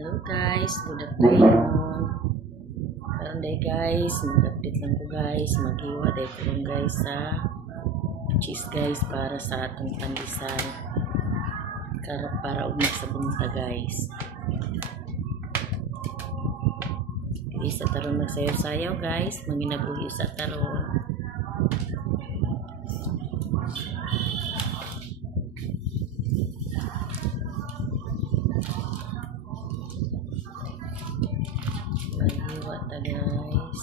Hello guys, good afternoon. Karon day guys, mag-update lang ko guys, maghiwa day ko lang guys sa cheese guys para sa atong pandesal. Para ugma sa bunta guys. Okay, sa taron magsayaw-sayaw guys, manginabuhi sa taron. Maghiwa ta guys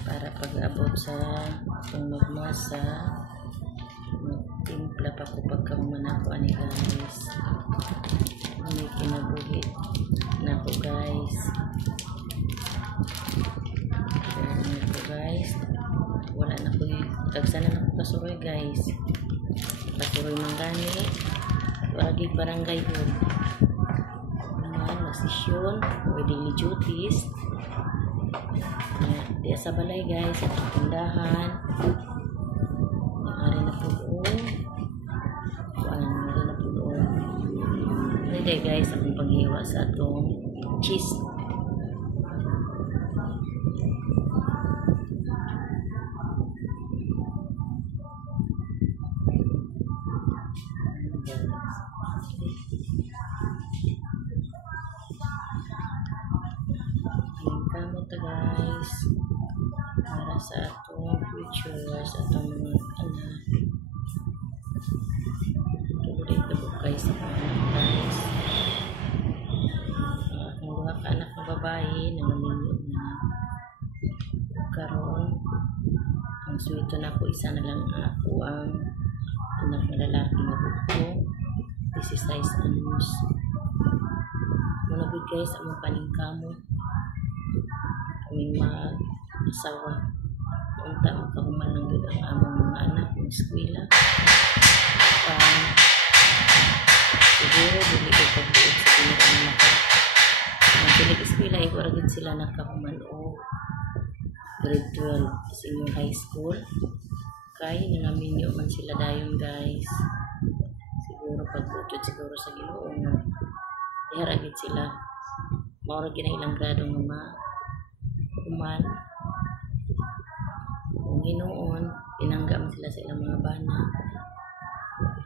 para pag-abot sa itong magmasa, magtimpla pa ko pagkaman ako ani guys. May kinabuhi na ko guys. Kaya ko guys, wala na ko tagsana na ko kasuroy guys. Kasuroy manggani wagi barangay yun. Session or daily duties diya sa balay guys, sa tindahan ari na po doon ari na po doon hindi guys akong paghiwa sa atong cheese. Guys, para sa atong future, sa atong mga anak. Tuloy ito guys sa anak guys. Akong mga anak na babae na naminod na karon. Ang suwito na ko, isa na lang ako ang anak na lalaki na buko. This is size anus. Muna good guys, ang paningkamo. Kaming mag-asawa unta magkahuman ng good ang among mga anak ng eskwela. Siguro dili ko pagbuot sa pinag maka magpilig eskwela ay waragin sila nakahuman o grade 12 senior high school kay nangaminyo man sila dayon guys. Siguro pagbuot siguro sa Ginoo nga iharagin sila maura gina ilang grado nga kuman kung Ginoon pinanggam sila sa ilang mga bana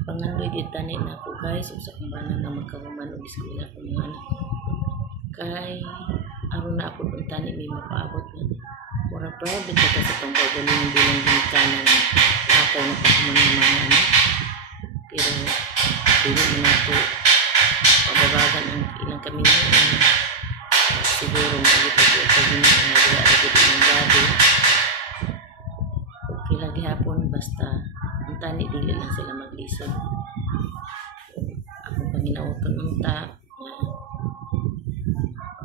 pangandoy gid tani na ako guys usa kong bana nga magkahuman og eskwela ko mga anak kay aron na ako ang tani may mapaabot na mura proud ka sa panggaling bilang ginikanan ako na pagkahuman ng mga anak pero dili mo na ako pababagan ang ilang kami siguro magiging okay lagi hapon basta ang tani dili lang sila maglisod. Ako panginauton unta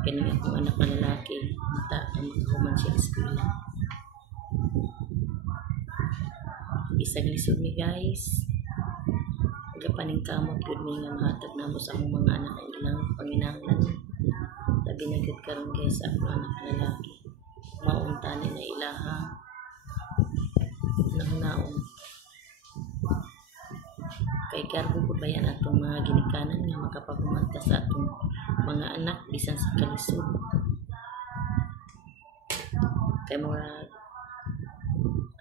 kini akong anak na lalaki unta ang magkahuman siya eskwela bisag lisod mi guys gapaning kamot gud mi nga mahatag namo sa among mga anak ang ilang panginahanglan. Labi na gud karon guys ako anak na lalaki mauntani na ilaha nahunaon kay kargo ko ba yan atong mga ginikanan nga makapagumanta sa atong mga anak bisan sa kalisod kay mga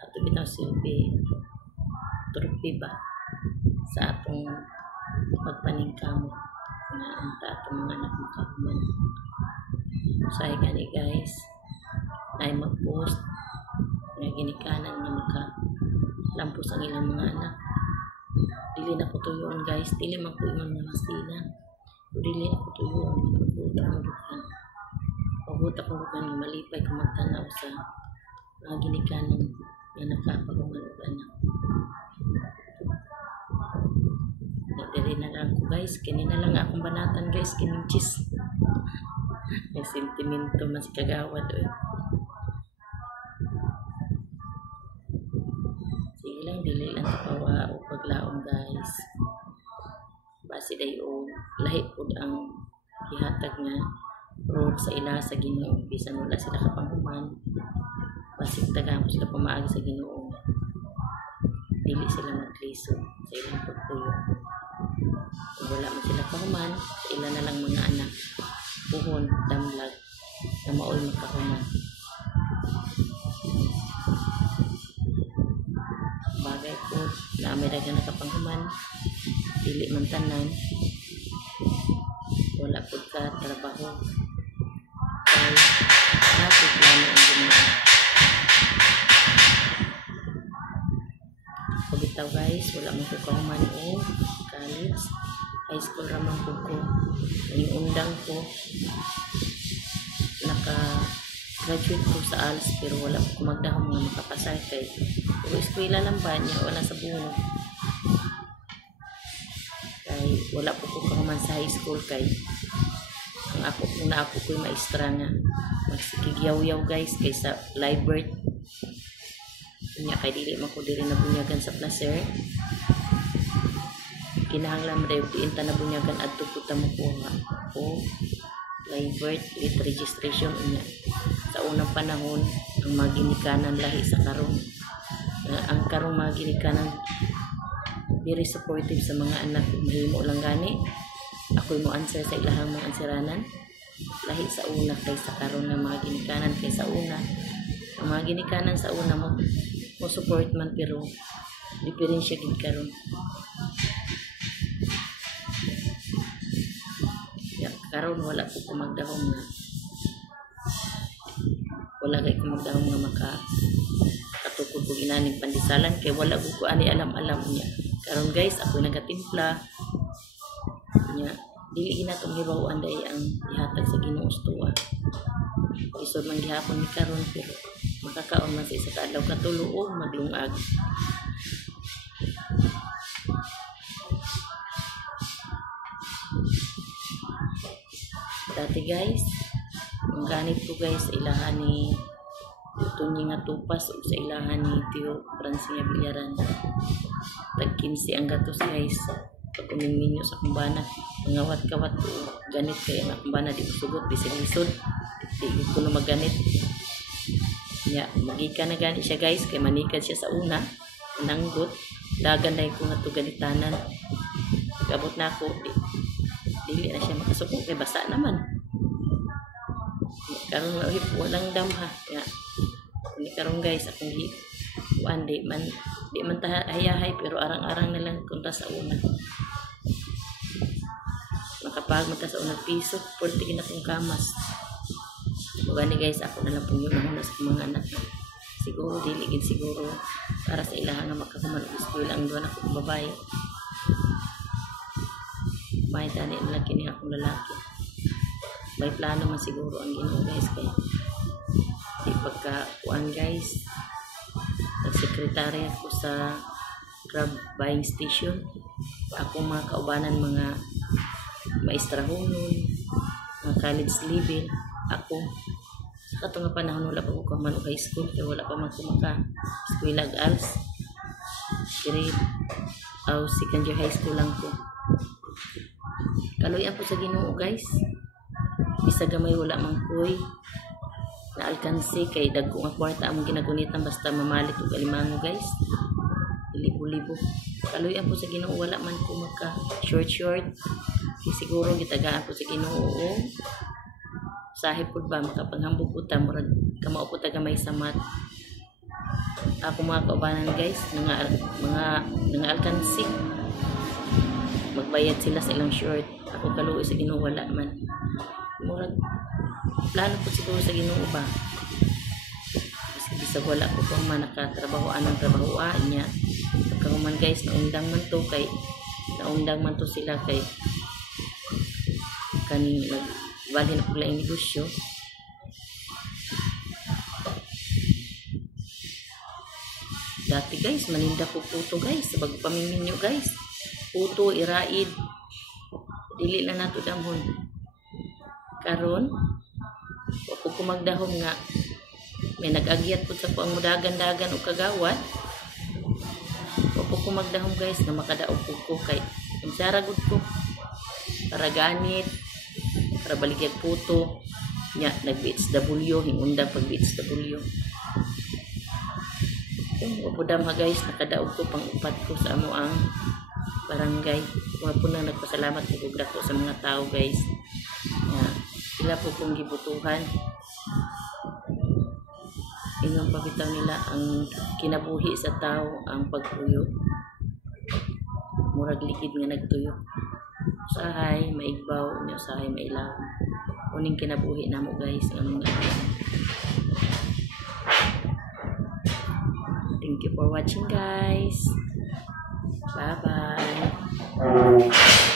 ato bitaw silbi turpi ba sa atong pagpaningkamot nga anta atong mga anak makahuman. Say gani guys ay mag-post nga ginikanan nga makalampos ang ilang mga anak. Dili na ko tuyon guys, dili man ko ingon nga masila. Dili na ko tuyon pagbuta ko dukan nga malipay ko magtanaw sa mga ginikanan nga nakapaguman og anak. Dili na lang ko guys, kini na lang akong banatan guys, kining cheese. May sentimento mas kagawad sige lang dili lang pawa o paglaom guys base dayon lahi pud ang gihatag nga role sa ila sa Ginoo bisan wala sila kapanghuman base tagamo sila pamaagi sa Ginoo dili sila maglisod sa ilang pagtuyo wala man sila pahuman sa ila na lang mga anak. puhon damlag na maoy makahuman. Bagay po na may dagan nakapanghuman, dili man tanan, wala po ka trabaho kay natin plano ang Ginoo. Pagitaw guys, wala man ko kahuman o college, high school ramang po ko, yung undang ko naka-graduate ko sa ALS, pero wala po kumagdahom nga makapasay kay o eskwela lang ba niya, wala sa buno kay wala po ko kahuman sa high school kay ang ako kung na ako ko'y maestra nga magsikigyaw-yaw guys kay sa live birth niya kay dili man ko diri nabunyagan sa placer, kinahanglan mo daw diin ta nabunyagan adto po ta mo kuha o live birth with registration niya. Sa unang panahon ang mga ginikanan lahi sa karon, ang karong mga ginikanan very supportive sa mga anak, mahimo lang gani ako'y mo answer sa ilahang mga answeranan lahi sa una kay sa karon ng mga ginikanan. Kay sa una ang mga ginikanan sa una mo support man, pero diferensya gid karon. Karon wala ko kumagdahom nga wala kay kumagdahom nga maka katukod ko inaning pandisalan kay wala ko ani alam niya. Karon guys ako nagatimpla niya, dili ginatong hibaw-an day ang ihatag sa Ginoo tuwa. Isod man gihapon ni karon, pero makakaon man sa isa ka adlaw katulo o maglungag. Dati guys, ang ganit ko guys sa ilahan ni Tunyi nga tupas o sa ilahan ni Tio Francie nga Bilyaran. Tag 15 ang gatos guys. Pag uminminyo sa kumbana, mangawat-kawat ko ganit kaya nga kumbana di ko sugot, di sinisod, di ko na maganit. Ya, magika na ganit siya guys, kay manikad siya sa una, nanggot, dagan na ko nga to ganitanan. Gabot na ako, dili na siya makasuko kay basa naman. Karon walang damha ya. Ni karon guys akong di man hayahay, pero arang-arang na lang kunta sa una. Makapagmata sa unang piso, 40 na kong kamas. Gani guys, ako na lang po yun ang sa mga anak. Siguro diligid siguro para sa ilahan nga makakuman og eskwela ang duha na akong babae. May tani na lang kini akong lalaki. May plano man siguro ang Ginoo guys kay di pagka-kuan guys. Nagsekretary ako sa crab buying station. Ako mga kaubanan mga maestrahonon, mga college level. Ako sa katong nga panahon wala pa ko man og high school kay wala pa man ko maka eskwela ag ALS. Grade second year high school lang ko. Kaloy ako sa Ginoo guys. Bisa gamay wala man koy na alkansi kay dagko nga kwarta among ginagunitan basta mamalit og alimango guys. Libo-libo. Kaloy ako sa Ginoo wala man ko maka short. Kay siguro gitagaan ko sa Ginoo sahib pud ba makapanghambog pud ta murag kamao pud ta gamay sa mat. Ako mga kaubanan guys, mga alkansi magbayad sila sa ilang short. Ako kaluoy sa Ginoo wala man. Murag plano po siguro sa Ginoo ba. Kasi bisag wala ko kung man nakatrabahoan ng trabahoan niya. Pagkahuman guys, naundang man to sila kay kani nagbali na pagla yung negosyo. Dati guys, maninda ko puto guys, sa bago pamiminyo guys. Puto, iraid. Dili na nato damhon. Karon, ako kumagdahom nga. May nag-agyat po sa po ang mudagan-dagan o kagawad. Ako kumagdahom guys, na makadaog ko kay ang saragod ko. Para ganit, para baligyan puto. Nya, nag-BHW, hingunda pag-BHW. Wapudam ha guys, nakadaog ko pang upat ko sa amo ang barangay. Wala po na nagpasalamat ko sa mga tao guys. sila po kung gibutuhan. Ingon pabitaw nila ang kinabuhi sa tao ang pagtuyo. Murag likid nga nagtuyo. Usahay maigbaw, usahay mailaw. Uning kinabuhi namo guys ang mga. Thank you for watching guys. Bye bye.